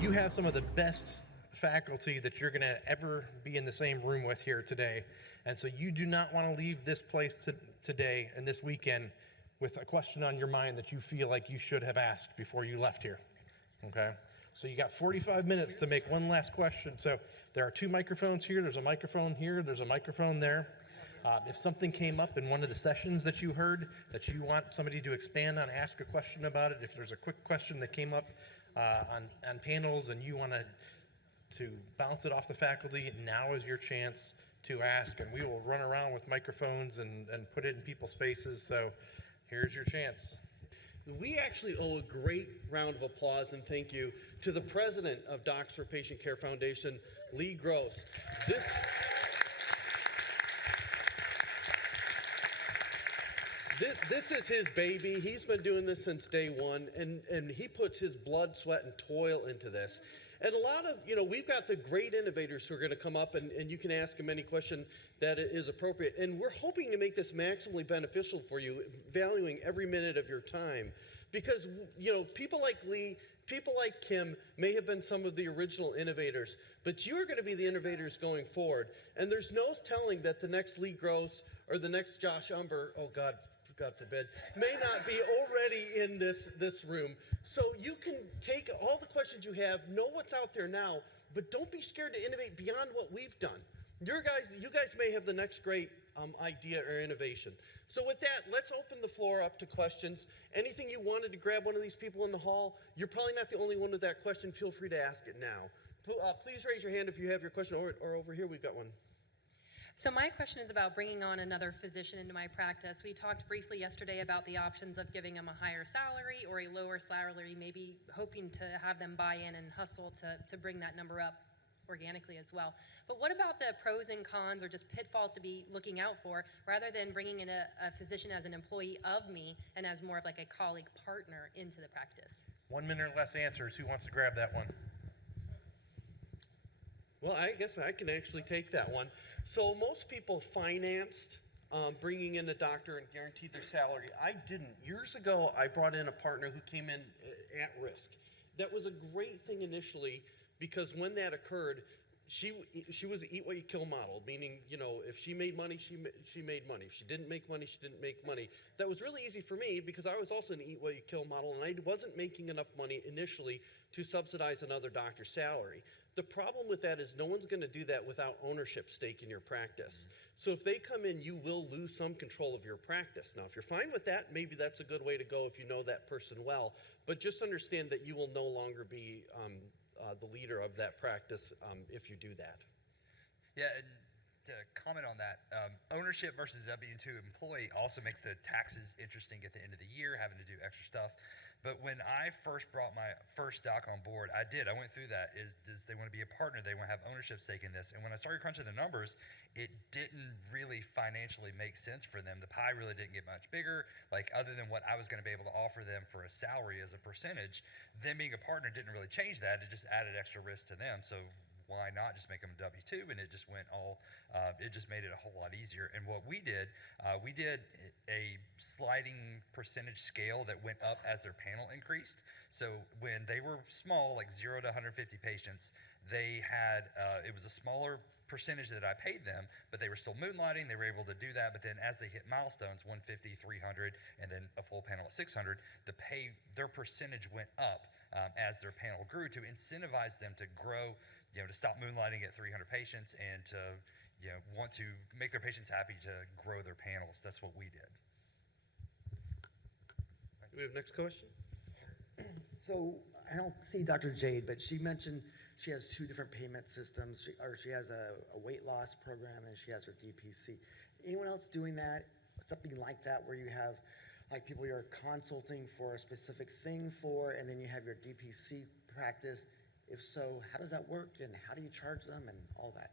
You have some of the best faculty that you're going to ever be in the same room with here today. And so you do not want to leave this place today and this weekend with a question on your mind that you feel like you should have asked before you left here. Okay? So you got 45 minutes to make one last question. So there are 2 microphones here. There's a microphone here. There's a microphone there. If something came up in one of the sessions that you heard that you want somebody to expand on, ask a question about it. If there's a quick question that came up on panels and you want to bounce it off the faculty, now is your chance to ask, and we will run around with microphones and put it in people's faces. So here's your chance. We actually owe a great round of applause and thank you to the president of Docs for Patient Care Foundation, Lee Gross. This is his baby. He's been doing this since day one, and he puts his blood, sweat, and toil into this. And a lot of, we've got the great innovators who are going to come up, and you can ask them any question that is appropriate. And we're hoping to make this maximally beneficial for you, valuing every minute of your time. Because, people like Lee, people like Kim may have been some of the original innovators, but you're going to be the innovators going forward. And there's no telling that the next Lee Gross or the next Josh Umber, oh God forbid, may not be already in this room. So you can take all the questions you have, know what's out there now, but don't be scared to innovate beyond what we've done. You guys may have the next great idea or innovation. So with that, let's open the floor up to questions. Anything you wanted to grab one of these people in the hall, you're probably not the only one with that question. Feel free to ask it now. Please raise your hand if you have your question, or over here we've got one. So my question is about bringing on another physician into my practice. We talked briefly yesterday about the options of giving them a higher salary or a lower salary, maybe hoping to have them buy in and hustle to bring that number up organically as well. But what about the pros and cons or just pitfalls to be looking out for rather than bringing in a physician as an employee of me and as more of like a colleague partner into the practice? 1 minute or less answers. Who wants to grab that one? Well, I guess I can actually take that one. So most people financed bringing in a doctor and guaranteed their salary. I didn't. Years ago, I brought in a partner who came in at risk. That was a great thing initially because when that occurred, she was an eat what you kill model, meaning, if she made money, she made money. If she didn't make money, she didn't make money. That was really easy for me because I was also an eat what you kill model, and I wasn't making enough money initially to subsidize another doctor's salary. The problem with that is no one's going to do that without ownership stake in your practice. So if they come in, you will lose some control of your practice. Now, if you're fine with that, maybe that's a good way to go if you know that person well. But just understand that you will no longer be the leader of that practice if you do that. Yeah, and to comment on that, ownership versus W-2 employee also makes the taxes interesting at the end of the year, having to do extra stuff. But when I first brought my first doc on board, I went through that. Does they want to be a partner? They want to have ownership stake in this. And when I started crunching the numbers, it didn't really financially make sense for them. The pie really didn't get much bigger. Like other than what I was going to be able to offer them for a salary as a percentage, them being a partner didn't really change that. It just added extra risk to them. So why not just make them a W-2? And it just went it just made it a whole lot easier. And what we did a sliding percentage scale that went up as their panel increased. So when they were small, like 0 to 150 patients, they had, it was a smaller percentage that I paid them, but they were still moonlighting. They were able to do that. But then as they hit milestones, 150, 300, and then a full panel at 600, their percentage went up as their panel grew to incentivize them to grow, to stop moonlighting at 300 patients and to want to make their patients happy to grow their panels. That's what we did. Do we have next question? So I don't see Dr. Jade, but she mentioned she has 2 different payment systems. She has a weight loss program and she has her DPC. Anyone else doing that? Something like that where you have like people you're consulting for a specific thing for, and then you have your DPC practice. If so, how does that work and how do you charge them and all that?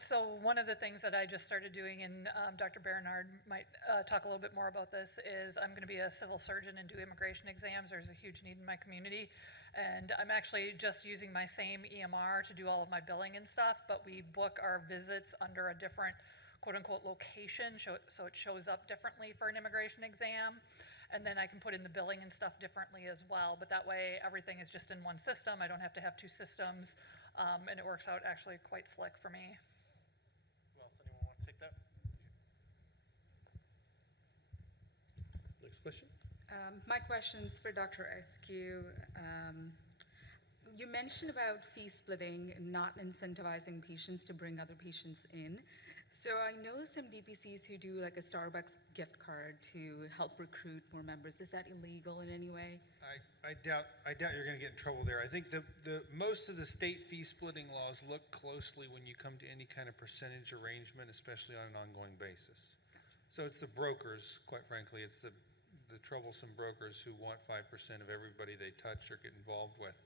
So one of the things that I just started doing, and Dr. Bernard might talk a little bit more about this, is I'm going to be a civil surgeon and do immigration exams. There's a huge need in my community. And I'm actually just using my same EMR to do all of my billing and stuff, but we book our visits under a different quote-unquote location, so it shows up differently for an immigration exam. And then I can put in the billing and stuff differently as well. But that way, everything is just in one system. I don't have to have two systems. And it works out actually quite slick for me. Who else? Anyone want to take that? Next question. My question's for Dr. Eskew. You mentioned about fee splitting and not incentivizing patients to bring other patients in. So I know some DPCs who do like a Starbucks gift card to help recruit more members. Is that illegal in any way? I doubt you're going to get in trouble there. I think the most of the state fee splitting laws look closely when you come to any kind of percentage arrangement, especially on an ongoing basis. So it's the brokers, quite frankly, it's the troublesome brokers who want 5% of everybody they touch or get involved with,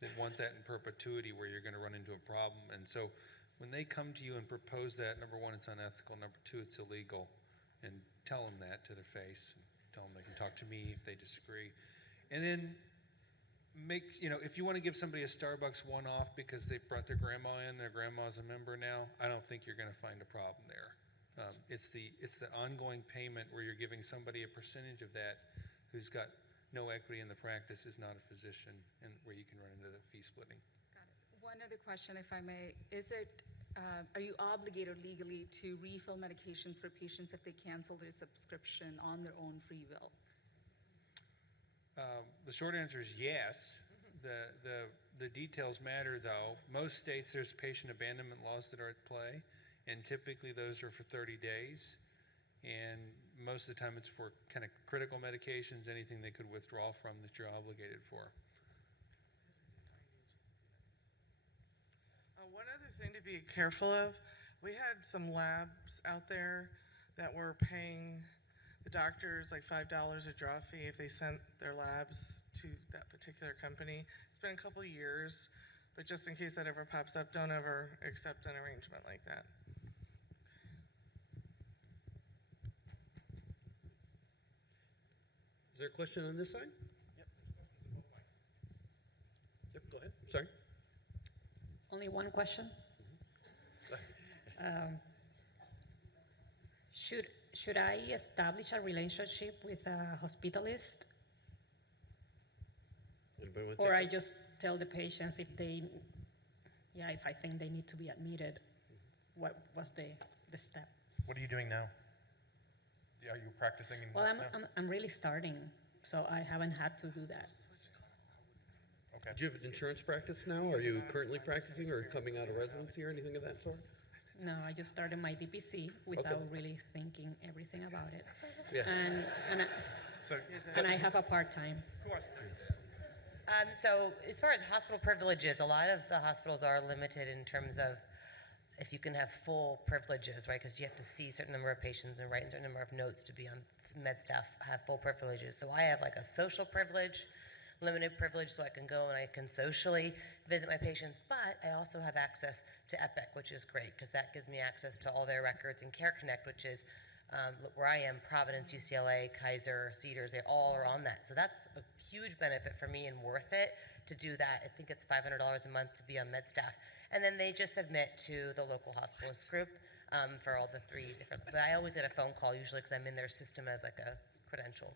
that want that in perpetuity where you're going to run into a problem. And so when they come to you and propose that, number one, it's unethical. Number two, it's illegal. And tell them that to their face. And tell them they can talk to me if they disagree. And then if you want to give somebody a Starbucks one-off because they brought their grandma in, their grandma's a member now, I don't think you're going to find a problem there. It's the ongoing payment where you're giving somebody a percentage of that who's got no equity in the practice, is not a physician, and where you can run into the fee splitting. Got it. One other question, if I may. Are you obligated legally to refill medications for patients if they cancel their subscription on their own free will? The short answer is yes. The details matter, though. Most states, there's patient abandonment laws that are at play, and typically those are for 30 days. And most of the time it's for kind of critical medications, anything they could withdraw from that you're obligated for. One other thing to be careful of, we had some labs out there that were paying the doctors like $5 a draw fee if they sent their labs to that particular company. It's been a couple of years, but just in case that ever pops up, don't ever accept an arrangement like that. Is there a question on this side? Yep, there's questions on both mics. Yep, go ahead. Sorry. Only one question. Should I establish a relationship with a hospitalist, Anybody want to or take I that? just tell the patients if I think they need to be admitted? What's the step? What are you doing now? Are you practicing? Well, now? I'm really starting, so I haven't had to do that. Okay. Do you have an insurance practice now? Are you currently practicing or coming out of residency or anything of that sort? No, I just started my DPC without really thinking everything about it. Yeah. And I have a part-time. So as far as hospital privileges, a lot of the hospitals are limited in terms of if you can have full privileges, right? Because you have to see a certain number of patients and write a certain number of notes to be on med staff, have full privileges. So I have like a social privilege, limited privilege, so I can go and I can socially visit my patients, but I also have access to Epic, which is great because that gives me access to all their records, and Care Connect, which is where I am, Providence, UCLA, Kaiser, Cedars, they all are on that. So that's a huge benefit for me and worth it to do that. I think it's $500 a month to be on med staff. And then they just submit to the local hospitalist group for all the 3 different, but I always get a phone call usually because I'm in their system as like a credentialed.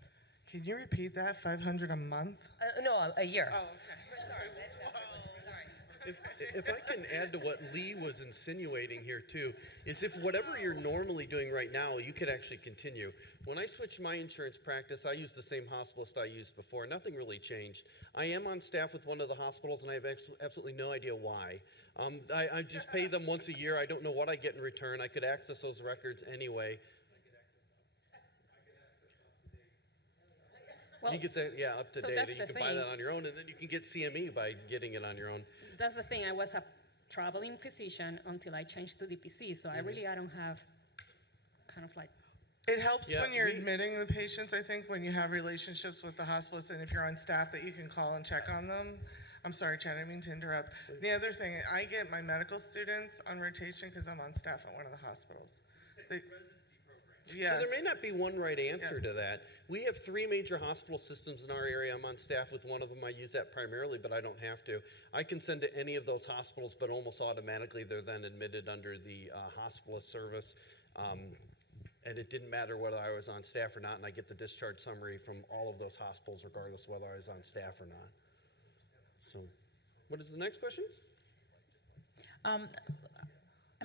Can you repeat that? 500 a month? No, a year. Oh, okay. Sorry. If I can add to what Lee was insinuating here too, is if whatever you're normally doing right now, you could actually continue. When I switched my insurance practice, I used the same hospitalist I used before. Nothing really changed. I am on staff with one of the hospitals, and I have absolutely no idea why. I just pay them once a year. I don't know what I get in return. I could access those records anyway. Well, you get that, yeah, up to so date. that's And the you can buy thing. that on your own, and then you can get CME by getting it on your own. That's the thing. I was a traveling physician until I changed to DPC, so I don't have kind of like. It helps Yeah, when you're admitting the patients, I think, when you have relationships with the hospitalist and if you're on staff that you can call and check on them. I'm sorry, Chad, I didn't mean to interrupt. The other thing, I get my medical students on rotation because I'm on staff at one of the hospitals. Yes. So there may not be one right answer to that. We have 3 major hospital systems in our area. I'm on staff with one of them. I use that primarily, but I don't have to. I can send to any of those hospitals, but almost automatically they're then admitted under the hospitalist service. And it didn't matter whether I was on staff or not, and I get the discharge summary from all of those hospitals regardless of whether I was on staff or not. So, what is the next question? I'm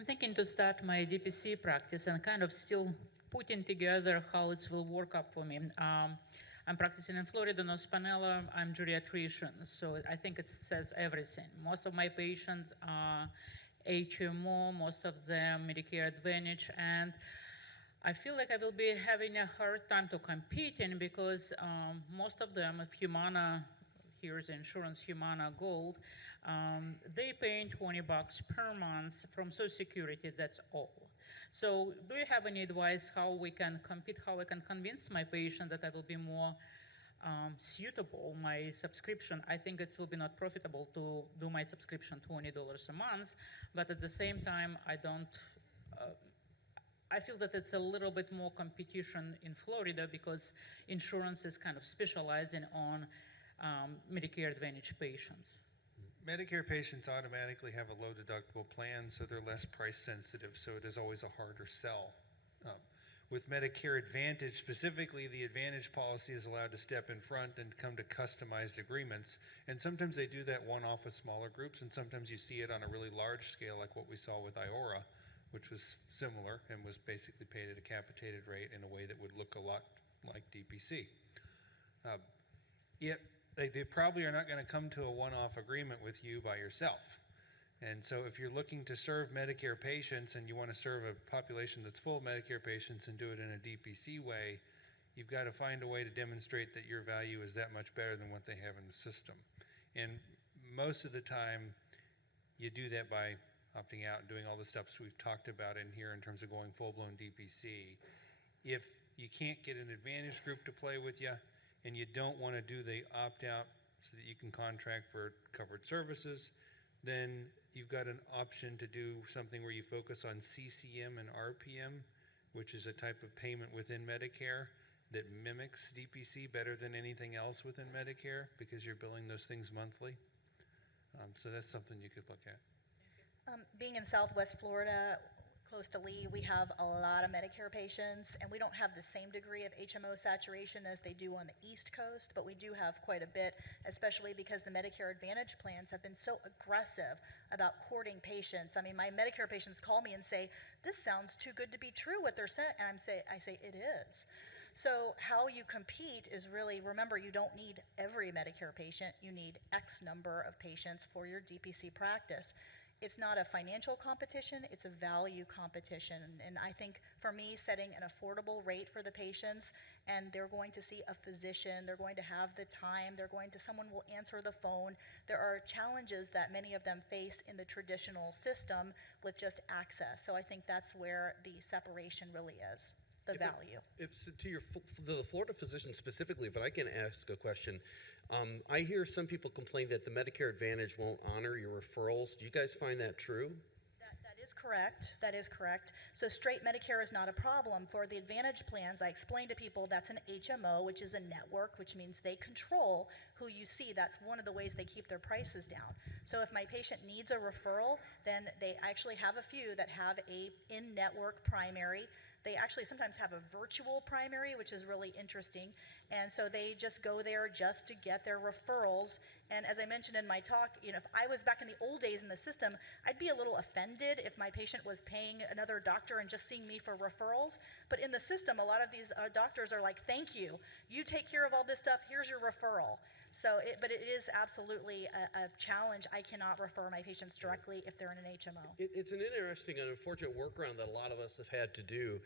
thinking to start my DPC practice and kind of still putting together how it will work up for me. I'm practicing in Florida, North Panela. I'm geriatrician, so I think it says everything. Most of my patients are HMO, most of them Medicare Advantage, and I feel like I will be having a hard time to competing because most of them, if Humana, here's the insurance, Humana Gold, they pay $20 per month from Social Security, that's all. So do you have any advice how we can compete, how I can convince my patient that I will be more suitable, my subscription? I think it will be not profitable to do my subscription $20 a month, but at the same time, I feel that it's a little bit more competition in Florida because insurance is kind of specializing on Medicare Advantage patients. Medicare patients automatically have a low deductible plan, so they're less price sensitive, so it is always a harder sell. With Medicare Advantage, specifically, the Advantage policy is allowed to step in front and come to customized agreements, and sometimes they do that one-off with smaller groups, and sometimes you see it on a really large scale like what we saw with IORA, which was similar and was basically paid at a capitated rate in a way that would look a lot like DPC. They probably are not going to come to a one-off agreement with you by yourself. And so if you're looking to serve Medicare patients and you want to serve a population that's full of Medicare patients and do it in a DPC way, you've got to find a way to demonstrate that your value is that much better than what they have in the system. And most of the time, you do that by opting out and doing all the steps we've talked about in here in terms of going full-blown DPC. If you can't get an Advantage group to play with you and you don't want to do the opt-out so that you can contract for covered services, then you've got an option to do something where you focus on CCM and RPM, which is a type of payment within Medicare that mimics DPC better than anything else within Medicare because you're billing those things monthly. So that's something you could look at. Being in Southwest Florida, close to Lee, we have a lot of Medicare patients, and we don't have the same degree of HMO saturation as they do on the East Coast, but we do have quite a bit, especially because the Medicare Advantage plans have been so aggressive about courting patients. I mean, my Medicare patients call me and say, this sounds too good to be true what they're saying, and I say, it is. So how you compete is really, remember, you don't need every Medicare patient, you need X number of patients for your DPC practice. It's not a financial competition, it's a value competition. And I think for me, setting an affordable rate for the patients, and they're going to see a physician, they're going to have the time, someone will answer the phone. There are challenges that many of them face in the traditional system with just access. So I think that's where the separation really is, the value. The Florida physician specifically, if I can ask a question, I hear some people complain that the Medicare Advantage won't honor your referrals. Do you guys find that true? That is correct. That is correct. So straight Medicare is not a problem. For the Advantage plans, I explain to people that's an HMO, which is a network, which means they control who you see. That's one of the ways they keep their prices down. So if my patient needs a referral, then they actually have a few that have a in-network primary. They actually sometimes have a virtual primary, which is really interesting. And so they just go there just to get their referrals. And as I mentioned in my talk, if I was back in the old days in the system, I'd be a little offended if my patient was paying another doctor and just seeing me for referrals. But in the system, a lot of these doctors are like, thank you. You take care of all this stuff. Here's your referral. But it is absolutely a challenge. I cannot refer my patients directly if they're in an HMO. It's an interesting and unfortunate workaround that a lot of us have had to do.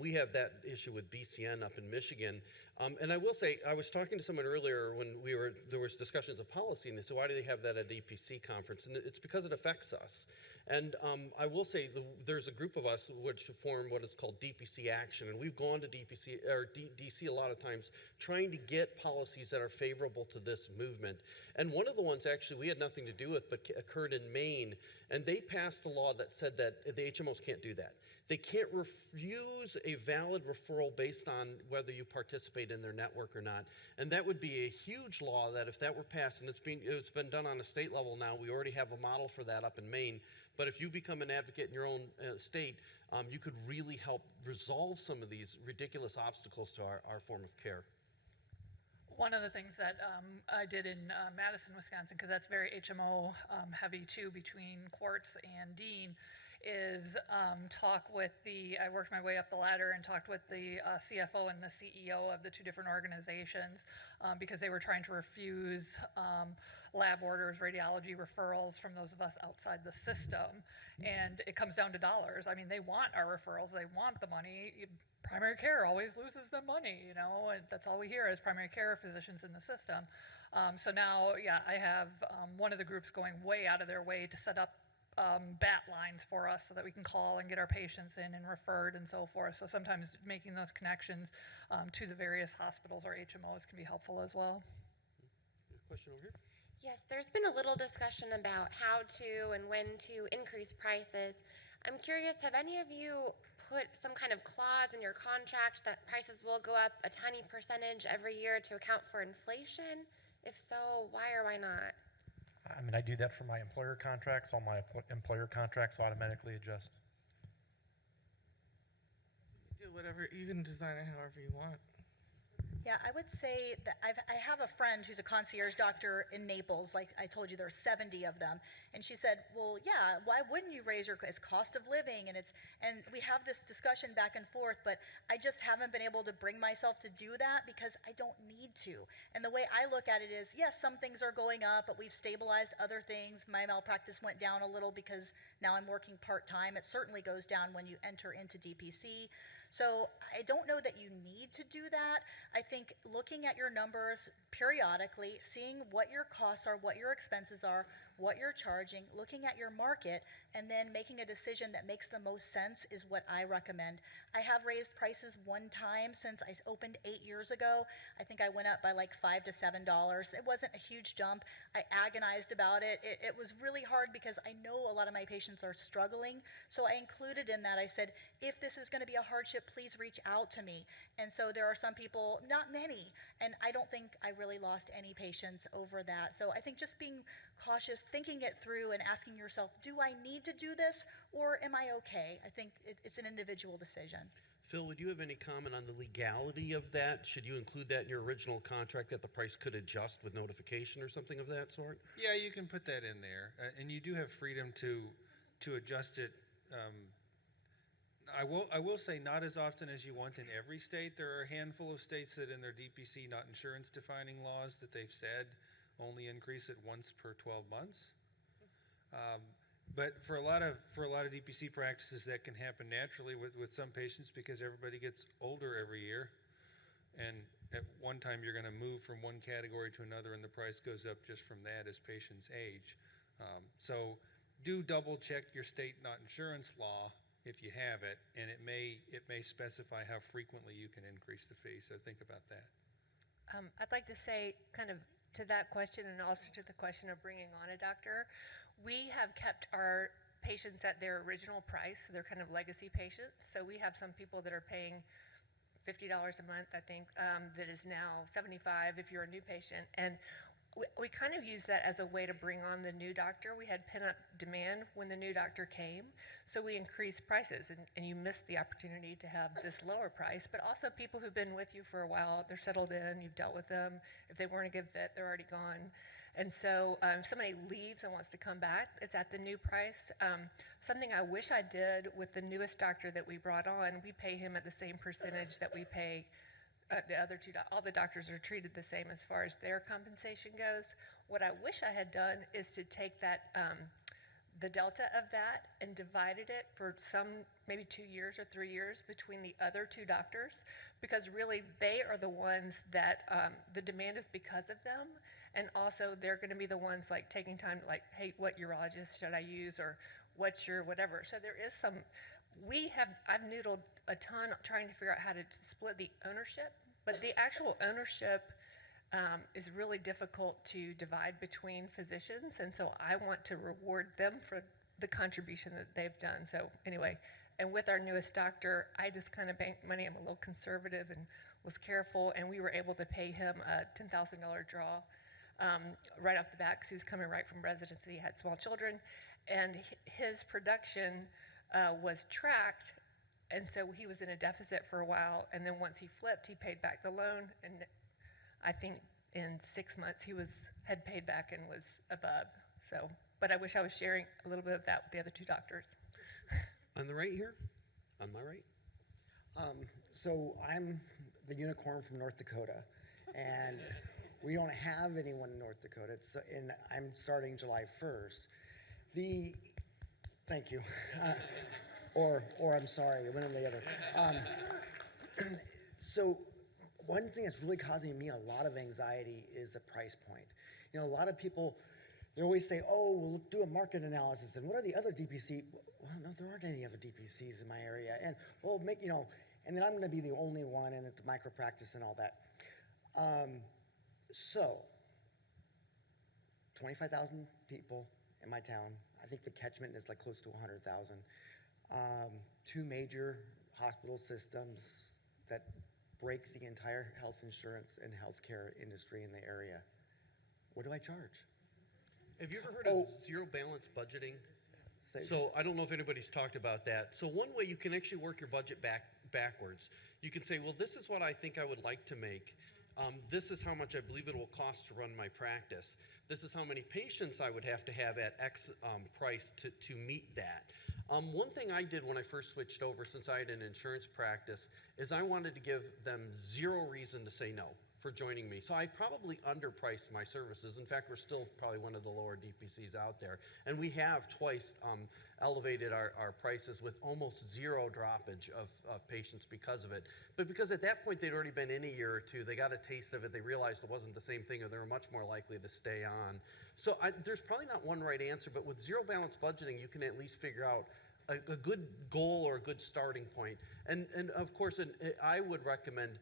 We have that issue with BCN up in Michigan. And I will say, I was talking to someone earlier when there was discussions of policy, and they said, why do they have that at DPC conference? And it's because it affects us. And I will say there's a group of us which form what is called DPC Action, and we've gone to DPC or DC a lot of times trying to get policies that are favorable to this movement. And one of the ones actually we had nothing to do with, but occurred in Maine, and they passed a law that said that the HMOs can't do that. they can't refuse a valid referral based on whether you participate in their network or not. And that would be a huge law that if that were passed, and it's been done on a state level now, we already have a model for that up in Maine. But if you become an advocate in your own state, you could really help resolve some of these ridiculous obstacles to our form of care. One of the things that I did in Madison, Wisconsin, because that's very HMO heavy too, between Quartz and Dean, is I worked my way up the ladder and talked with the CFO and the CEO of the two different organizations because they were trying to refuse lab orders, radiology referrals from those of us outside the system. And it comes down to dollars. I mean, they want our referrals, they want the money. Primary care always loses the money, you know, and that's all we hear as primary care physicians in the system. So now, yeah, I have one of the groups going way out of their way to set up BAT lines for us so that we can call and get our patients in and referred and so forth. So sometimes making those connections to the various hospitals or HMOs can be helpful as well. Question over here? Yes, there's been a little discussion about how to and when to increase prices. I'm curious, have any of you put some kind of clause in your contract that prices will go up a tiny percentage every year to account for inflation? If so, why or why not? I mean, I do that for my employer contracts. All my employer contracts automatically adjust. Do whatever, you can design it however you want. Yeah, I would say that I have a friend who's a concierge doctor in Naples. Like I told you, there are 70 of them. And she said, well, yeah, why wouldn't you raise it's cost of living? And we have this discussion back and forth, but I just haven't been able to bring myself to do that because I don't need to. And the way I look at it is, yes, some things are going up, but we've stabilized other things. My malpractice went down a little because now I'm working part-time. It certainly goes down when you enter into DPC. So I don't know that you need to do that. I think looking at your numbers periodically, seeing what your costs are, what your expenses are, what you're charging, looking at your market, and then making a decision that makes the most sense is what I recommend. I have raised prices one time since I opened 8 years ago. I think I went up by like $5 to $7. It wasn't a huge jump. I agonized about it. It was really hard because I know a lot of my patients are struggling. So I included in that, I said, if this is going to be a hardship, please reach out to me. And so there are some people, not many, and I don't think I really lost any patients over that. So I think just being cautious, thinking it through and asking yourself, do I need to do this or am I okay? I think it's an individual decision. Phil, would you have any comment on the legality of that? Should you include that in your original contract that the price could adjust with notification or something of that sort? Yeah, you can put that in there, and you do have freedom to adjust it. I will say not as often as you want in every state. There are a handful of states that in their DPC, not insurance defining laws, that they've said only increase it once per 12 months. But for a lot of DPC practices, that can happen naturally with some patients because everybody gets older every year, and at one time you're going to move from one category to another, and the price goes up just from that as patients age. So do double check your state not insurance law if you have it, and it may specify how frequently you can increase the fee. So think about that. I'd like to say, kind of to that question and also to the question of bringing on a doctor, we have kept our patients at their original price. They're kind of legacy patients. So we have some people that are paying $50 a month, I think, that is now $75 if you're a new patient. And we kind of use that as a way to bring on the new doctor. We had pent-up demand when the new doctor came, so we increased prices, and you missed the opportunity to have this lower price. But also people who've been with you for a while, they're settled in, you've dealt with them. If they weren't a good fit, they're already gone. And so if somebody leaves and wants to come back, it's at the new price. Something I wish I did with the newest doctor that we brought on, we pay him at the same percentage that we pay the other two. All the doctors are treated the same as far as their compensation goes. What I wish I had done is to take that, the delta of that, and divided it for maybe 2 years or 3 years between the other two doctors, because really they are the ones that the demand is because of them, and also they're going to be the ones like taking time to like, hey, what urologist should I use, or what's your whatever. So there is some. I've noodled a ton trying to figure out how to split the ownership, but the actual ownership is really difficult to divide between physicians, and so I want to reward them for the contribution that they've done. So anyway, And with our newest doctor, I just kind of banked money. I'm a little conservative and was careful, and we were able to pay him a $10,000 draw right off the bat because he was coming right from residency. He had small children, and his production was tracked, and so he was in a deficit for a while. And then once he flipped, he paid back the loan, and I think in 6 months he had paid back and was above. So, but I wish I was sharing a little bit of that with the other two doctors. On the right here, on my right. So I'm the unicorn from North Dakota, and we don't have anyone in North Dakota. And I'm starting July 1st. Thank you. Or I'm sorry, one or the other. So one thing that's really causing me a lot of anxiety is the price point. You know, a lot of people, they always say, oh, we'll do a market analysis, and what are the other DPC? Well, no, there aren't any other DPCs in my area. And, well, and then I'm going to be the only one in the micro practice and all that. So, 25,000 people in my town. I think the catchment is like close to 100,000. 2 major hospital systems that break the entire health insurance and healthcare industry in the area. What do I charge? Have you ever heard of zero balance budgeting? So I don't know if anybody's talked about that. So one way you can actually work your budget backwards. You can say, well, this is what I think I would like to make. This is how much I believe it will cost to run my practice. This is how many patients I would have to have at X price to meet that. One thing I did when I first switched over, since I had an insurance practice, is I wanted to give them zero reason to say no for joining me. So I probably underpriced my services. In fact, we're still probably one of the lower DPCs out there. And we have twice elevated our prices with almost zero droppage of patients because of it. But because at that point they'd already been in a year or two, they got a taste of it, they realized it wasn't the same thing, or they were much more likely to stay on. So there's probably not one right answer, but with zero balance budgeting, you can at least figure out a good goal or a good starting point. And of course, I would recommend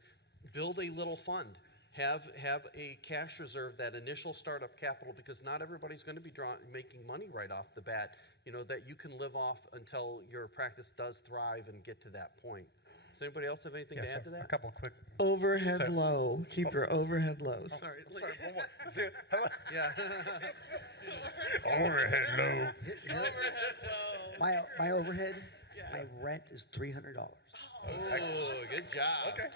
build a little fund. Have a cash reserve, that initial startup capital, because not everybody's going to be making money right off the bat, you know, that you can live off until your practice does thrive and get to that point. Does anybody else have anything to add to that? A couple quick. Overhead low. Keep your overhead low. Sorry. Hello? Yeah. Overhead low. Overhead low. My overhead, my rent is $300. Oh, good job. Okay.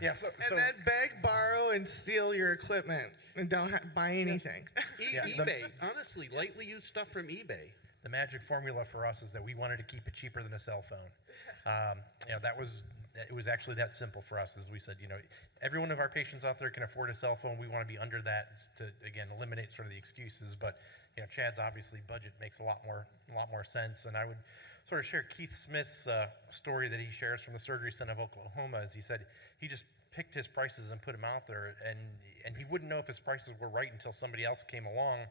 Yeah, so And then beg, borrow, and steal your equipment and don't buy anything. eBay, honestly, lightly used stuff from eBay. the magic formula for us is that we wanted to keep it cheaper than a cell phone. It was actually that simple for us. As we said, every one of our patients out there can afford a cell phone. We want to be under that to, again, eliminate sort of the excuses. But Chad's obviously budget makes a lot more sense. And I would sort of share Keith Smith's story that he shares from the Surgery Center of Oklahoma. As he said, he just picked his prices and put them out there, and he wouldn't know if his prices were right until somebody else came along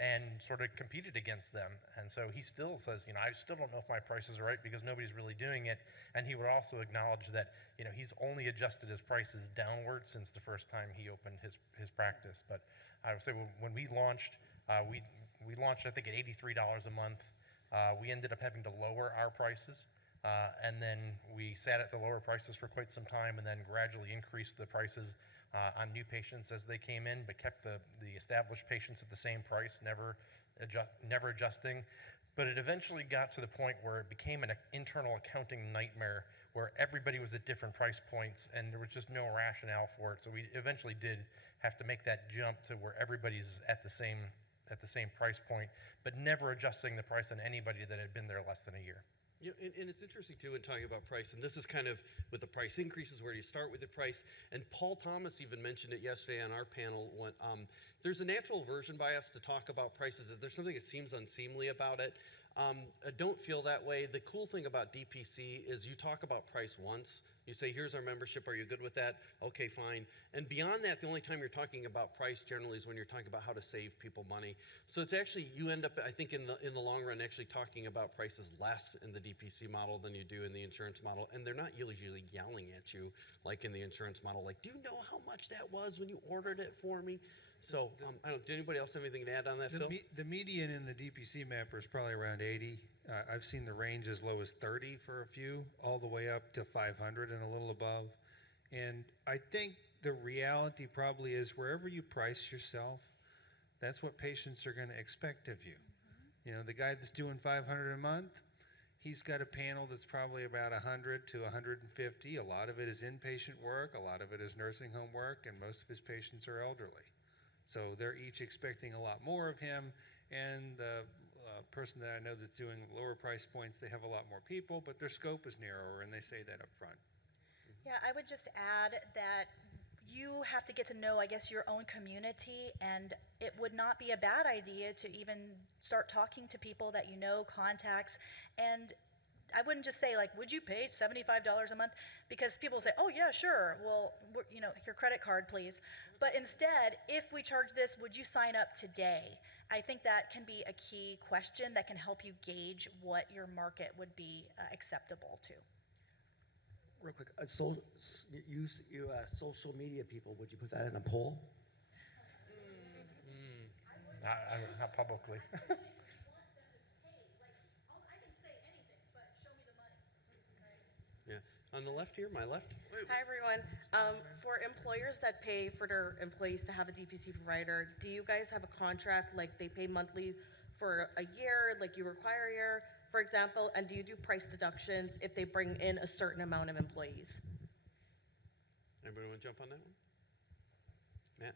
and sort of competed against them. And so he still says, I still don't know if my prices are right because nobody's really doing it. And he would also acknowledge that, he's only adjusted his prices downward since the first time he opened his practice. But I would say when we launched, we launched, I think, at $83 a month. We ended up having to lower our prices. And then we sat at the lower prices for quite some time and then gradually increased the prices on new patients as they came in, but kept the established patients at the same price, never adjusting. But it eventually got to the point where it became an internal accounting nightmare where everybody was at different price points and there was just no rationale for it. So we eventually did have to make that jump to where everybody's at the same price point, but never adjusting the price on anybody that had been there less than a year. Yeah, and it's interesting, too, in talking about price, and this is kind of with the price increases, where do you start with the price? And Paul Thomas even mentioned it yesterday on our panel. When, there's a natural aversion by us to talk about prices. If there's something that seems unseemly about it, I don't feel that way. The cool thing about DPC is you talk about price once. You say, here's our membership. Are you good with that? Okay, fine. And beyond that, the only time you're talking about price generally is when you're talking about how to save people money. So it's actually, you end up, I think, in the long run, actually talking about prices less in the DPC model than you do in the insurance model. And they're not usually yelling at you like in the insurance model, like, do you know how much that was when you ordered it for me? So I don't. Did anybody else have anything to add on that, Phil? The median in the DPC mapper is probably around 80. I've seen the range as low as 30 for a few, all the way up to 500 and a little above. And I think the reality probably is wherever you price yourself, that's what patients are going to expect of you. You know, the guy that's doing 500 a month, he's got a panel that's probably about 100 to 150. A lot of it is inpatient work, a lot of it is nursing home work, and most of his patients are elderly. So they're each expecting a lot more of him, and the person that I know that's doing lower price points, they have a lot more people, but their scope is narrower, and they say that up front. Yeah, I would just add that you have to get to know, I guess, your own community, and it would not be a bad idea to even start talking to people that you know, contacts, and I wouldn't just say, like, would you pay $75 a month? Because people say, oh, yeah, sure. Well, you know, your credit card, please. But instead, if we charge this, would you sign up today? I think that can be a key question that can help you gauge what your market would be acceptable to. Real quick, social media people, would you put that in a poll? Not publicly. Yeah. On the left here, my left. Hi, everyone. For employers that pay for their employees to have a DPC provider, do you guys have a contract, like they pay monthly for a year, like you require a year, for example, and do you do price deductions if they bring in a certain amount of employees? Anybody want to jump on that one? Matt?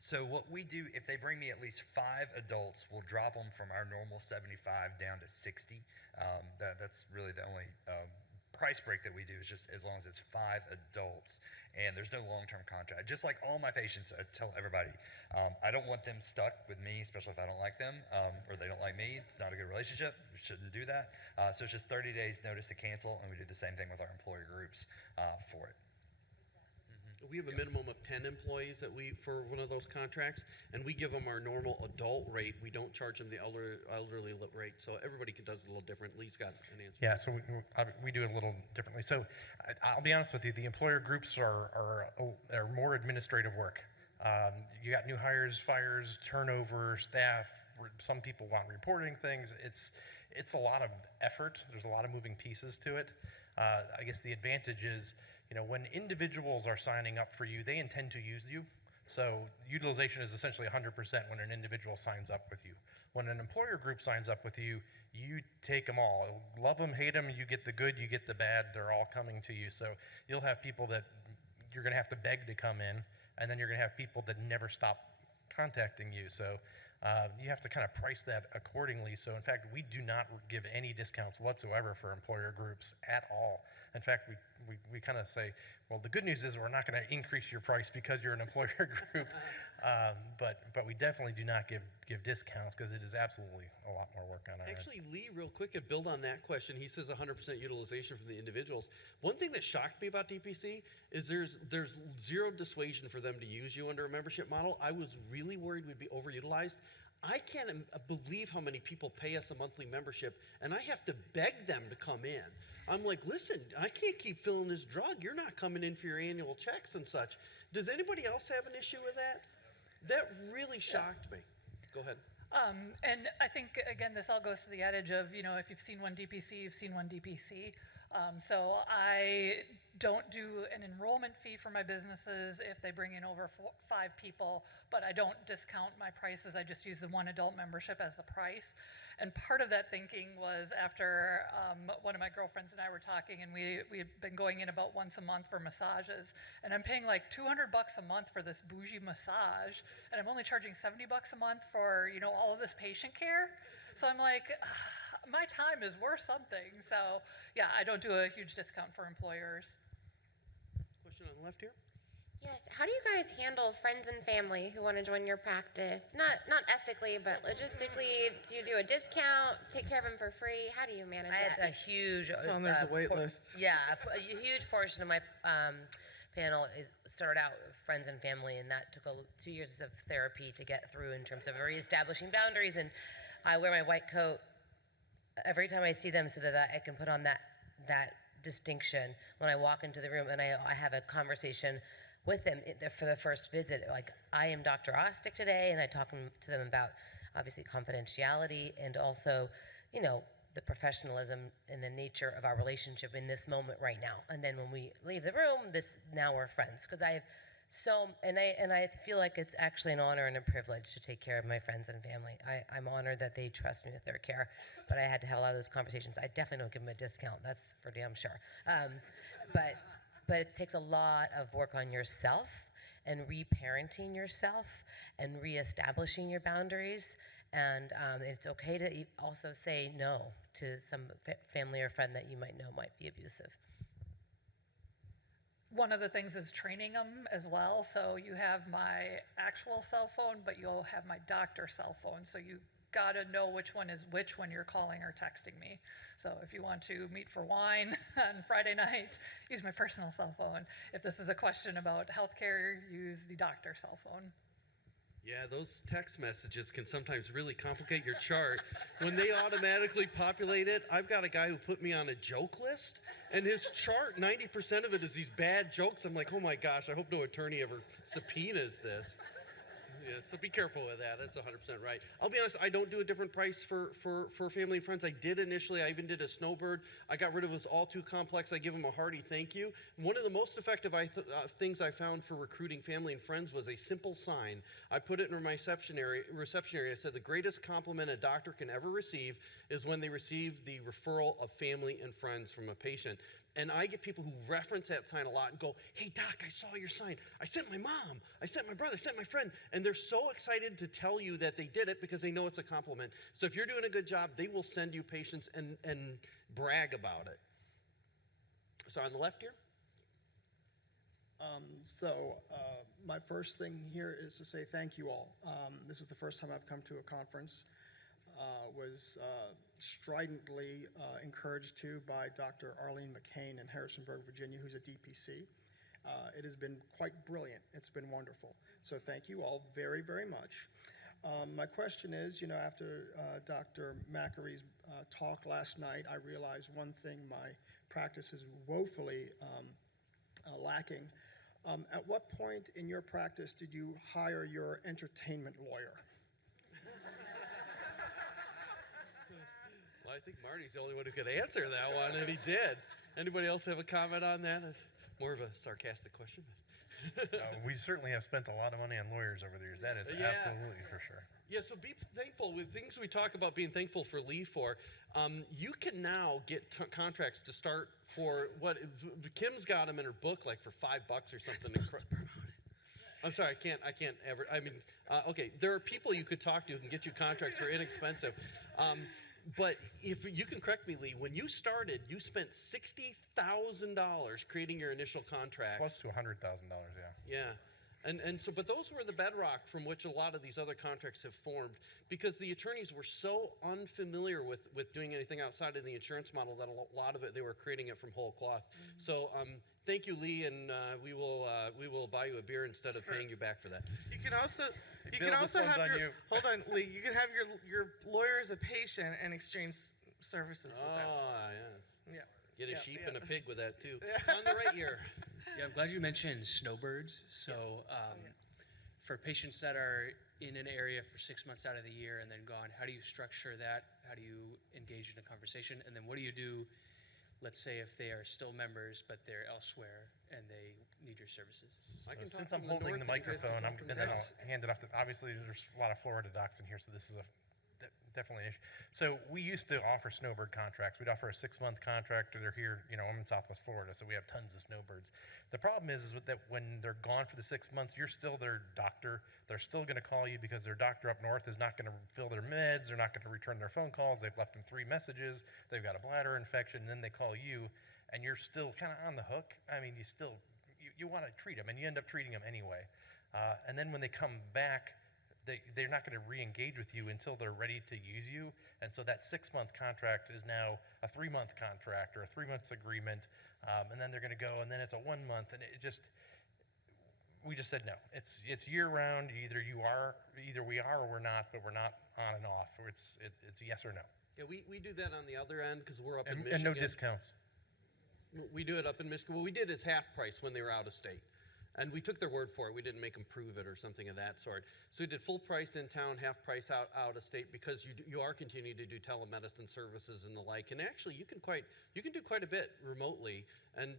So what we do, if they bring me at least 5 adults, we'll drop them from our normal 75 down to 60. That's really the only price break that we do, is just as long as it's 5 adults, and there's no long-term contract. Just like all my patients, I tell everybody, I don't want them stuck with me, especially if I don't like them, or they don't like me. It's not a good relationship. We shouldn't do that. So it's just 30 days notice to cancel, and we do the same thing with our employer groups for it. We have a minimum of 10 employees that for one of those contracts, and we give them our normal adult rate. We don't charge them the elderly rate, so everybody does it a little different. Lee's got an answer. Yeah, so we do it a little differently. So I'll be honest with you, the employer groups are more administrative work. You got new hires, fires, turnover, staff. Some people want reporting things. It's a lot of effort. There's a lot of moving pieces to it. I guess the advantage is, you know, when individuals are signing up for you, they intend to use you. So utilization is essentially 100% when an individual signs up with you. When an employer group signs up with you, you take them all. Love them, hate them, you get the good, you get the bad, they're all coming to you. So you'll have people that you're gonna have to beg to come in, and then you're gonna have people that never stop contacting you. So you have to kind of price that accordingly. So in fact, we do not give any discounts whatsoever for employer groups at all. In fact, we kind of say, well, the good news is we're not going to increase your price because you're an employer group, but we definitely do not give discounts because it is absolutely a lot more work on our end. Actually, Lee, real quick, to build on that question, he says 100% utilization from the individuals. One thing that shocked me about DPC is there's zero dissuasion for them to use you under a membership model. I was really worried we'd be overutilized. I can't believe how many people pay us a monthly membership, and I have to beg them to come in. I'm like, listen, I can't keep filling this drug. You're not coming in for your annual checks and such. Does anybody else have an issue with that? That really shocked me. Go ahead. And I think, again, this all goes to the adage of, you know, if you've seen one DPC, you've seen one DPC. So I don't do an enrollment fee for my businesses if they bring in over 5 people, but I don't discount my prices. I just use the one adult membership as the price. And part of that thinking was after one of my girlfriends and I were talking, and we had been going in about once a month for massages, and I'm paying like $200 a month for this bougie massage, and I'm only charging $70 a month for, you know, all of this patient care. So I'm like, my time is worth something. So yeah, I don't do a huge discount for employers. Question on the left here. Yes. How do you guys handle friends and family who want to join your practice? Not ethically, but logistically. Do you do a discount? Take care of them for free? How do you manage that? I had a huge Tell them there's a wait list. Yeah, a huge portion of my panel started out with friends and family, and that took 2 years of therapy to get through in terms of reestablishing boundaries. And I wear my white coat every time I see them so that I can put on that distinction when I walk into the room and I have a conversation with them for the first visit. Like, I am Dr. Ostick today, and I talk to them about obviously confidentiality and also, you know, the professionalism and the nature of our relationship in this moment right now. And then when we leave the room, now we're friends, because I have and I feel like it's actually an honor and a privilege to take care of my friends and family. I'm honored that they trust me with their care, but I had to have a lot of those conversations. I definitely don't give them a discount, that's for damn sure. But it takes a lot of work on yourself and reparenting yourself and reestablishing your boundaries. And it's okay to also say no to some family or friend that you might know might be abusive. One of the things is training them as well. So you have my actual cell phone, but you'll have my doctor's cell phone. So you got to know which one is which when you're calling or texting me. So if you want to meet for wine on Friday night, use my personal cell phone. If this is a question about healthcare, use the doctor's cell phone. Yeah, those text messages can sometimes really complicate your chart. When they automatically populate it, I've got a guy who put me on a joke list, and his chart, 90% of it is these bad jokes. I'm like, oh my gosh, I hope no attorney ever subpoenas this. Yeah, so be careful with that. That's 100% right. I'll be honest, I don't do a different price for family and friends. I did initially. I even did a snowbird. I got rid of it. It was all too complex. I give them a hearty thank you. One of the most effective things I found for recruiting family and friends was a simple sign. I put it in my reception area. I said, the greatest compliment a doctor can ever receive is when they receive the referral of family and friends from a patient. And I get people who reference that sign a lot and go, hey, doc, I saw your sign. I sent my mom. I sent my brother. I sent my friend. And they're so excited to tell you that they did it because they know it's a compliment. So if you're doing a good job, they will send you patients and brag about it. So on the left here. My first thing here is to say thank you all. This is the first time I've come to a conference. Was stridently encouraged to by Dr. Arlene McCain in Harrisonburg, Virginia, who's a DPC. It has been quite brilliant. It's been wonderful. So thank you all very, very much. My question is, after Dr. Macary's talk last night, I realized one thing my practice is woefully lacking. At what point in your practice did you hire your entertainment lawyer? Well, I think Marty's the only one who could answer that one, and he did. Anybody else have a comment on that? That's more of a sarcastic question. We certainly have spent a lot of money on lawyers over the years. That is absolutely for sure. Yeah, so be thankful. With things we talk about being thankful for Lee for, you can now get contracts to start for what Kim's got them in her book, like for $5 or something. I'm sorry, I can't ever. I mean, okay, there are people you could talk to who can get you contracts for inexpensive. But if you can correct me, Lee, when you started, you spent $60,000 creating your initial contract. Close to $100,000, yeah. Yeah. And so, but those were the bedrock from which a lot of these other contracts have formed, because the attorneys were so unfamiliar with doing anything outside of the insurance model that a lot of it, they were creating it from whole cloth. Mm-hmm. So thank you, Lee, and we will buy you a beer instead of paying you back for that. You can also have your, hold on, Lee, you can have your lawyer as a patient and exchange services with them. Oh, yes. Yeah. Get a sheep and a pig with that, too. On the right here. Yeah, I'm glad you mentioned snowbirds. So for patients that are in an area for 6 months out of the year and then gone, how do you structure that? How do you engage in a conversation? And then what do you do, let's say, if they are still members but they're elsewhere and they need your services? Since I'm holding the microphone, and then I'll hand it off to, obviously there's a lot of Florida docs in here, so this is definitely an issue. So we used to offer snowbird contracts. We'd offer a 6-month contract. They're here, I'm in Southwest Florida, so we have tons of snowbirds. The problem is that when they're gone for the 6 months, you're still their doctor. They're still going to call you because their doctor up north is not going to fill their meds. They're not going to return their phone calls. They've left them 3 messages. They've got a bladder infection, and then they call you, and you're still kind of on the hook. I mean, you want to treat them, and you end up treating them anyway. And then when they come back, they're not going to re-engage with you until they're ready to use you. And so that 6-month contract is now a 3-month contract or a 3-month agreement. And then they're going to go, and then it's a 1 month. And we just said no. It's year round. Either we are or we're not, but we're not on and off. Or it's yes or no. Yeah, we do that on the other end because we're up in Michigan. And no discounts. We do it up in Michigan. What we did is half price when they were out of state. And we took their word for it. We didn't make them prove it or something of that sort. So we did full price in town, half price out of state, because you are continuing to do telemedicine services and the like. And actually, you can do quite a bit remotely. And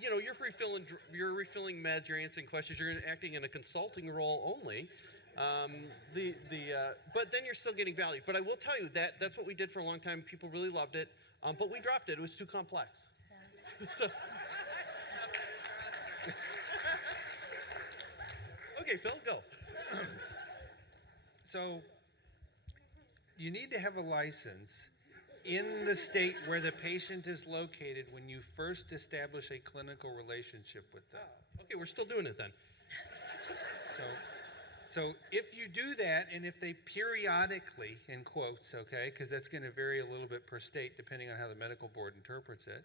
you know, you're refilling meds, you're answering questions, you're acting in a consulting role only. But then you're still getting value. But I will tell you that's what we did for a long time. People really loved it, but we dropped it. It was too complex. Yeah. So, okay, Phil, go. So you need to have a license in the state where the patient is located when you first establish a clinical relationship with them. Okay, we're still doing it then. So if you do that, and if they periodically, in quotes, okay, because that's going to vary a little bit per state depending on how the medical board interprets it,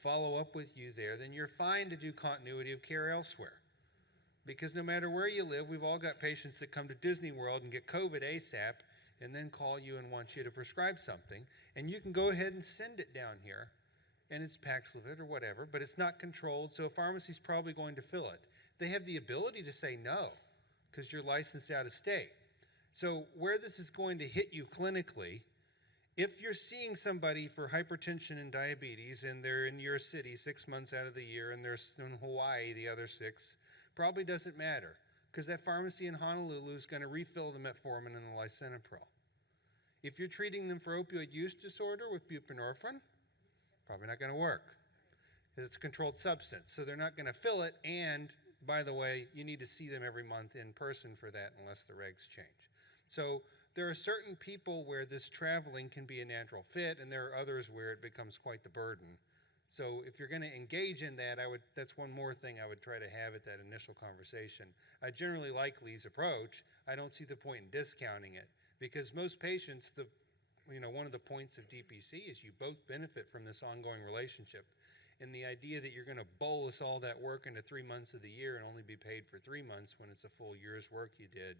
follow up with you there, then you're fine to do continuity of care elsewhere. Because no matter where you live, we've all got patients that come to Disney World and get COVID ASAP and then call you and want you to prescribe something, and you can go ahead and send it down here, and it's Paxlovid or whatever, but it's not controlled, so a pharmacy's probably going to fill it. They have the ability to say no, because you're licensed out of state. So where this is going to hit you clinically, if you're seeing somebody for hypertension and diabetes and they're in your city 6 months out of the year and they're in Hawaii the other 6, probably doesn't matter, because that pharmacy in Honolulu is going to refill the metformin and the lisinopril. If you're treating them for opioid use disorder with buprenorphine, probably not going to work, because it's a controlled substance. So they're not going to fill it, and by the way, you need to see them every month in person for that unless the regs change. So there are certain people where this traveling can be a natural fit, and there are others where it becomes quite the burden. So if you're going to engage in that, that's one more thing I would try to have at that initial conversation. I generally like Lee's approach. I don't see the point in discounting it, because most patients, one of the points of DPC is you both benefit from this ongoing relationship. And the idea that you're going to bolus all that work into 3 months of the year and only be paid for 3 months when it's a full year's work you did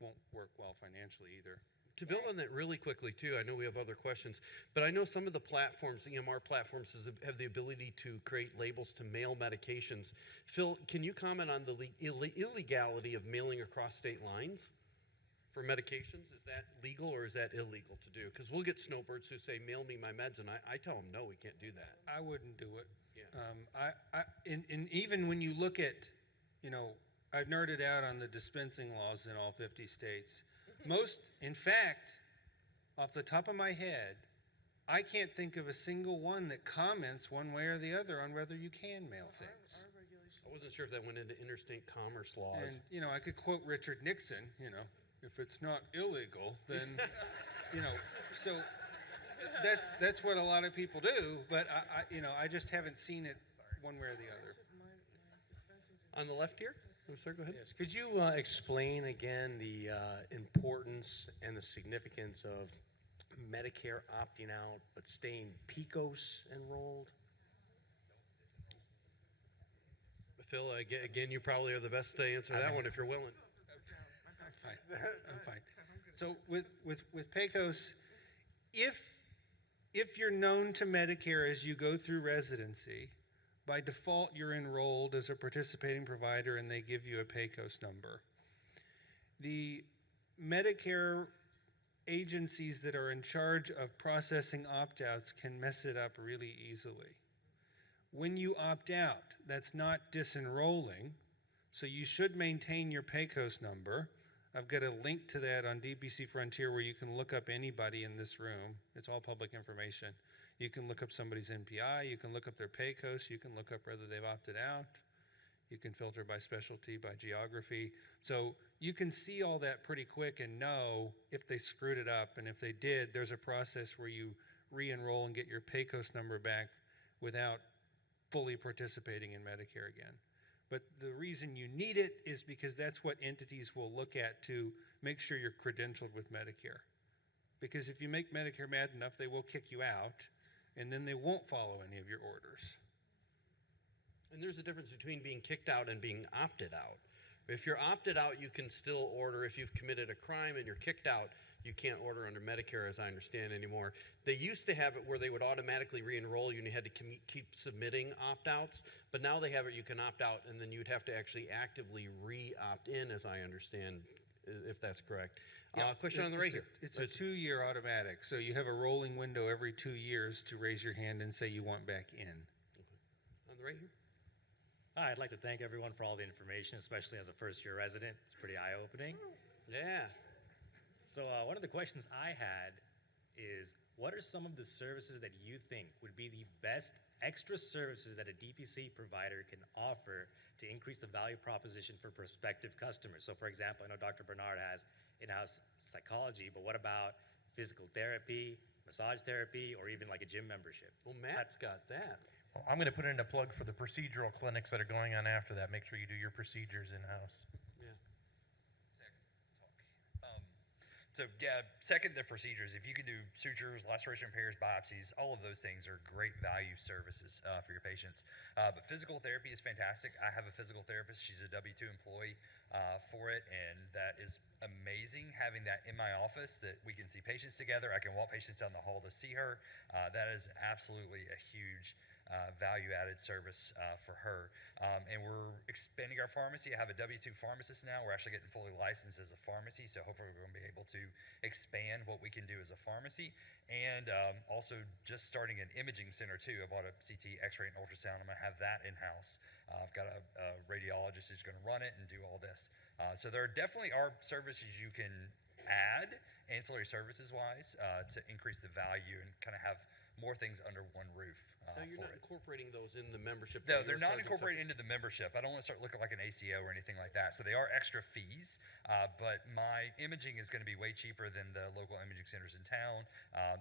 won't work well financially either. To build on that really quickly too, I know we have other questions, but I know some of the platforms, EMR platforms, have the ability to create labels to mail medications. Phil, can you comment on the illegality of mailing across state lines for medications? Is that legal or is that illegal to do? Because we'll get snowbirds who say, mail me my meds, and I tell them, no, we can't do that. I wouldn't do it. Yeah. And even when you look at, I've nerded out on the dispensing laws in all 50 states. In fact, off the top of my head, I can't think of a single one that comments one way or the other on whether you can mail things. I wasn't sure if that went into interstate commerce laws. And, I could quote Richard Nixon, if it's not illegal, then, so that's what a lot of people do, but I just haven't seen it one way or the other. On the left here? Oh, sir, go ahead. Yes. Could you explain again the importance and the significance of Medicare opting out but staying PCOS enrolled? Phil, again, you probably are the best to answer that one if you're willing. I'm fine. So with PCOS, if you're known to Medicare as you go through residency, by default, you're enrolled as a participating provider and they give you a PCOS number. The Medicare agencies that are in charge of processing opt-outs can mess it up really easily. When you opt out, that's not disenrolling, so you should maintain your PCOS number. I've got a link to that on DPC Frontier where you can look up anybody in this room. It's all public information. You can look up somebody's NPI, you can look up their PCOS, you can look up whether they've opted out, you can filter by specialty, by geography. So you can see all that pretty quick and know if they screwed it up, and if they did, there's a process where you re-enroll and get your PCOS number back without fully participating in Medicare again. But the reason you need it is because that's what entities will look at to make sure you're credentialed with Medicare. Because if you make Medicare mad enough, they will kick you out, and then they won't follow any of your orders. And there's a difference between being kicked out and being opted out. If you're opted out, you can still order. If you've committed a crime and you're kicked out, you can't order under Medicare, as I understand anymore. They used to have it where they would automatically re-enroll you and you had to keep submitting opt-outs, but now they have it, you can opt out and then you'd have to actually actively re-opt in, as I understand, if that's correct. Question on the right here. It's a 2-year automatic, so you have a rolling window every 2 years to raise your hand and say you want back in. On the right here. Hi, I'd like to thank everyone for all the information, especially as a first-year resident. It's pretty eye-opening. Yeah. So one of the questions I had is, what are some of the services that you think would be the best extra services that a DPC provider can offer to increase the value proposition for prospective customers? So for example, I know Dr. Bernard has in-house psychology, but what about physical therapy, massage therapy, or even like a gym membership? Well, Matt's got that. Well, I'm going to put in a plug for the procedural clinics that are going on after that. Make sure you do your procedures in-house. Yeah. So yeah, second, the procedures. If you can do sutures, laceration repairs, biopsies, all of those things are great value services for your patients. But physical therapy is fantastic. I have a physical therapist. She's a W-2 employee for it, and that is amazing having that in my office, that we can see patients together. I can walk patients down the hall to see her. That is absolutely a huge value-added service for her. And we're expanding our pharmacy. I have a W-2 pharmacist now. We're actually getting fully licensed as a pharmacy, so hopefully we're going to be able to expand what we can do as a pharmacy. And also just starting an imaging center too. I bought a CT, X-ray, and ultrasound. I'm going to have that in-house. I've got a radiologist who's going to run it and do all this. So there definitely are services you can add, ancillary services-wise, to increase the value and kind of have more things under one roof. Now, you're not incorporating those in the membership. No, they're not incorporated into the membership. I don't want to start looking like an ACO or anything like that. So they are extra fees, but my imaging is going to be way cheaper than the local imaging centers in town.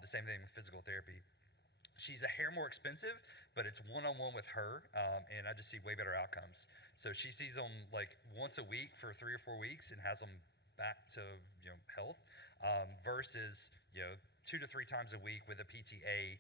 The same thing with physical therapy. She's a hair more expensive, but it's one-on-one with her, and I just see way better outcomes. So she sees them like once a week for 3 or 4 weeks and has them back to health, versus 2 to 3 times a week with a PTA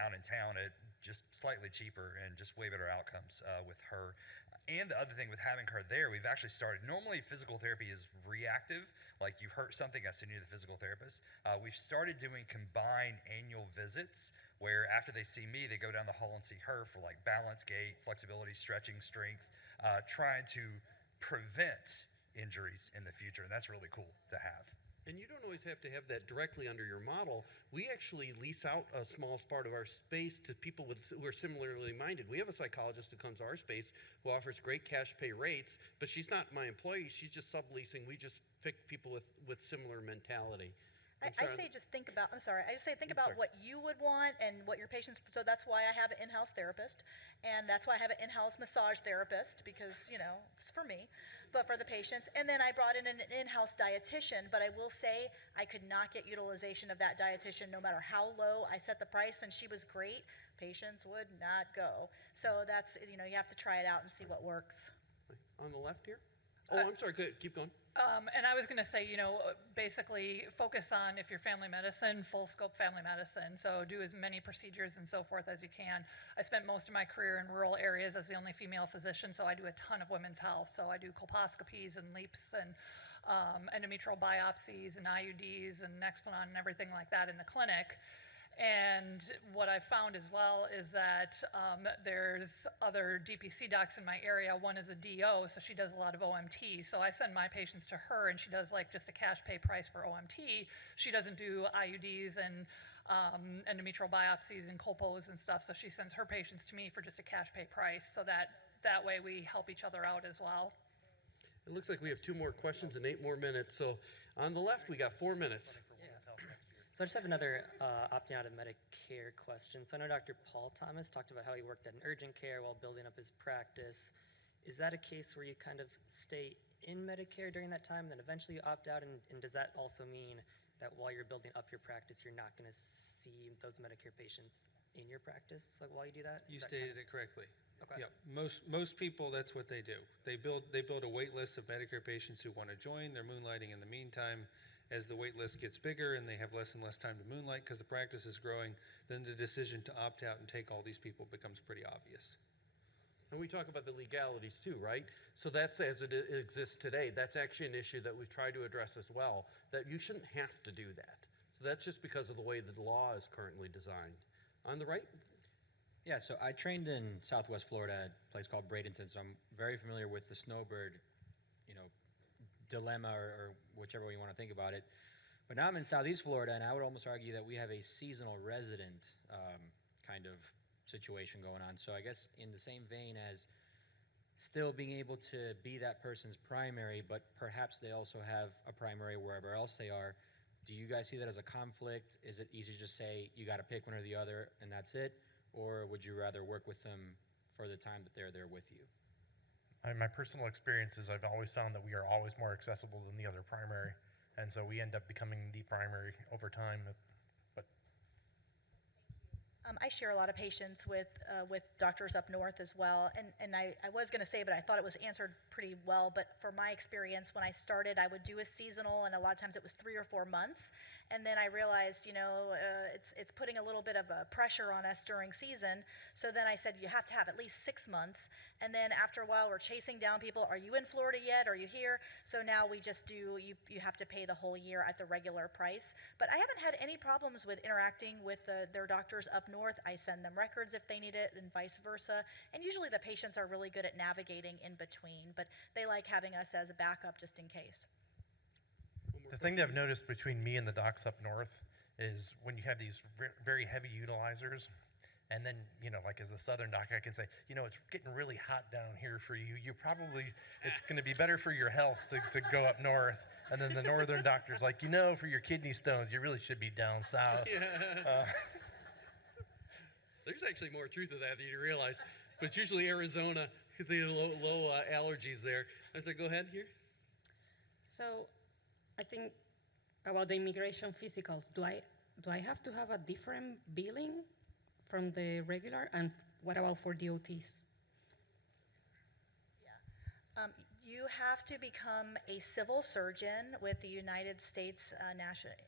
out in town at just slightly cheaper and just way better outcomes with her. And the other thing with having her there, we've actually started, normally physical therapy is reactive, like you hurt something, I send you to the physical therapist. We've started doing combined annual visits where after they see me, they go down the hall and see her for like balance, gait, flexibility, stretching, strength, trying to prevent injuries in the future. And that's really cool to have. And you don't always have to have that directly under your model. We actually lease out a small part of our space to people who are similarly minded. We have a psychologist who comes to our space who offers great cash pay rates, but she's not my employee. She's just subleasing. We just pick people with similar mentality. I say just think about, I just say think about what you would want and what your patients, so that's why I have an in-house therapist, and that's why I have an in-house massage therapist, because, it's for me, but for the patients. And then I brought in an in-house dietitian, but I will say I could not get utilization of that dietitian no matter how low I set the price, and she was great. Patients would not go. So that's, you have to try it out and see what works. On the left here? Oh, I'm sorry, good, keep going. And I was going to say, basically focus on, if you're family medicine, full scope family medicine. So do as many procedures and so forth as you can. I spent most of my career in rural areas as the only female physician, so I do a ton of women's health. So I do colposcopies and LEEPs and endometrial biopsies and IUDs and Nexplanon and everything like that in the clinic. And what I've found as well is that there's other DPC docs in my area. One is a DO, so she does a lot of OMT. So I send my patients to her, and she does like just a cash pay price for OMT. She doesn't do IUDs and endometrial biopsies and colpos and stuff. So she sends her patients to me for just a cash pay price. So that way we help each other out as well. It looks like we have 2 more questions and 8 more minutes. So on the left, we got 4 minutes. So I just have another opting out of Medicare question. So I know Dr. Paul Thomas talked about how he worked at an urgent care while building up his practice. Is that a case where you kind of stay in Medicare during that time, then eventually you opt out? And does that also mean that while you're building up your practice, you're not going to see those Medicare patients in your practice, like while you do that? You stated it correctly. Okay. Yep. Most people, that's what they do. They build a wait list of Medicare patients who want to join. They're moonlighting in the meantime. As the wait list gets bigger and they have less and less time to moonlight because the practice is growing, then the decision to opt out and take all these people becomes pretty obvious. And we talk about the legalities too, right? So that's as it exists today. That's actually an issue that we've tried to address as well, that you shouldn't have to do that. So that's just because of the way the law is currently designed. On the right? Yeah, so I trained in Southwest Florida at a place called Bradenton, so I'm very familiar with the snowbird, dilemma or whichever way you want to think about it. But now I'm in Southeast Florida, and I would almost argue that we have a seasonal resident kind of situation going on. So I guess in the same vein as still being able to be that person's primary, but perhaps they also have a primary wherever else they are, do you guys see that as a conflict? Is it easy to just say you got to pick one or the other and that's it? Or would you rather work with them for the time that they're there with you? My personal experience is I've always found that we are always more accessible than the other primary, and so we end up becoming the primary over time. But I share a lot of patients with doctors up north as well, and I was going to say, but I thought it was answered pretty well. But for my experience, when I started, I would do a seasonal, and a lot of times it was 3 or 4 months. And then I realized, it's putting a little bit of a pressure on us during season. So then I said, you have to have at least 6 months. And then after a while, we're chasing down people. Are you in Florida yet? Are you here? So now we just do, you have to pay the whole year at the regular price. But I haven't had any problems with interacting with their doctors up north. I send them records if they need it and vice versa. And usually the patients are really good at navigating in between, but they like having us as a backup just in case. the thing that I've noticed between me and the docs up north is when you have these very heavy utilizers, and then, like as the southern doc, I can say, it's getting really hot down here for you. It's going to be better for your health to go up north. And then the northern doctor's like, for your kidney stones, you really should be down south. Yeah. There's actually more truth to that than you realize. But it's usually Arizona, the low allergies there. I said, go ahead here. So I think about the immigration physicals, do I have to have a different billing from the regular? And what about for DOTs? Yeah. You have to become a civil surgeon with the United States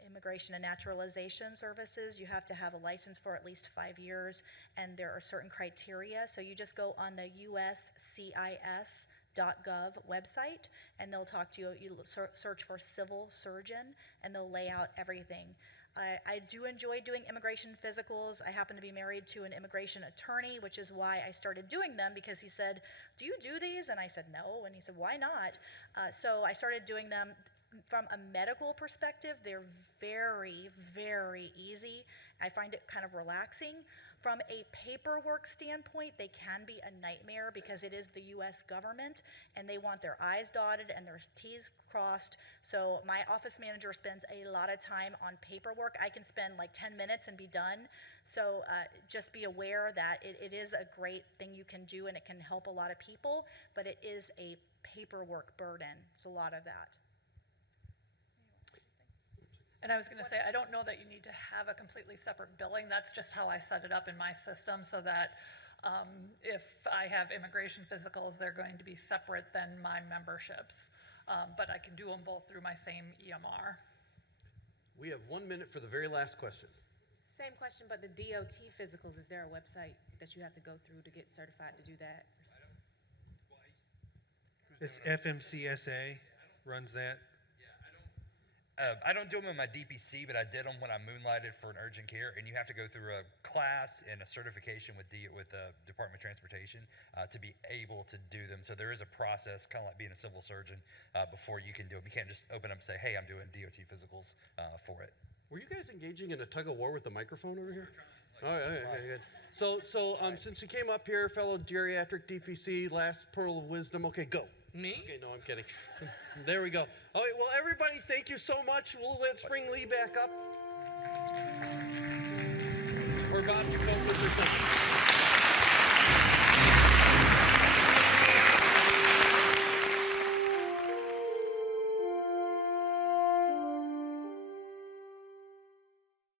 Immigration and Naturalization Services. You have to have a license for at least 5 years, and there are certain criteria. So you just go on the USCIS.gov website, and they'll talk to you. You search for civil surgeon, and they'll lay out everything. I do enjoy doing immigration physicals. I happen to be married to an immigration attorney, which is why I started doing them, because he said, do you do these? And I said, no. And he said, why not? So I started doing them. From a medical perspective, they're very, very easy. I find it kind of relaxing. From a paperwork standpoint, they can be a nightmare because it is the U.S. government, and they want their I's dotted and their T's crossed. So my office manager spends a lot of time on paperwork. I can spend like 10 minutes and be done. So just be aware that it is a great thing you can do, and it can help a lot of people, but it is a paperwork burden. It's a lot of that. And I was going to say, I don't know that you need to have a completely separate billing. That's just how I set it up in my system, so that if I have immigration physicals, they're going to be separate than my memberships. But I can do them both through my same EMR. We have 1 minute for the very last question. Same question, but the DOT physicals, is there a website that you have to go through to get certified to do that? It's FMCSA runs that. I don't do them in my DPC, but I did them when I moonlighted for an urgent care, and you have to go through a class and a certification with the Department of Transportation to be able to do them. So there is a process, kind of like being a civil surgeon, before you can do them. You can't just open up and say, hey, I'm doing DOT physicals for it. Were you guys engaging in a tug of war with the microphone over here? All right, okay, good. So since you came up here, fellow geriatric DPC, last pearl of wisdom. Okay, go. Me? Okay, no, I'm kidding. There we go. All right, well, everybody, thank you so much. Let's bring Lee back up.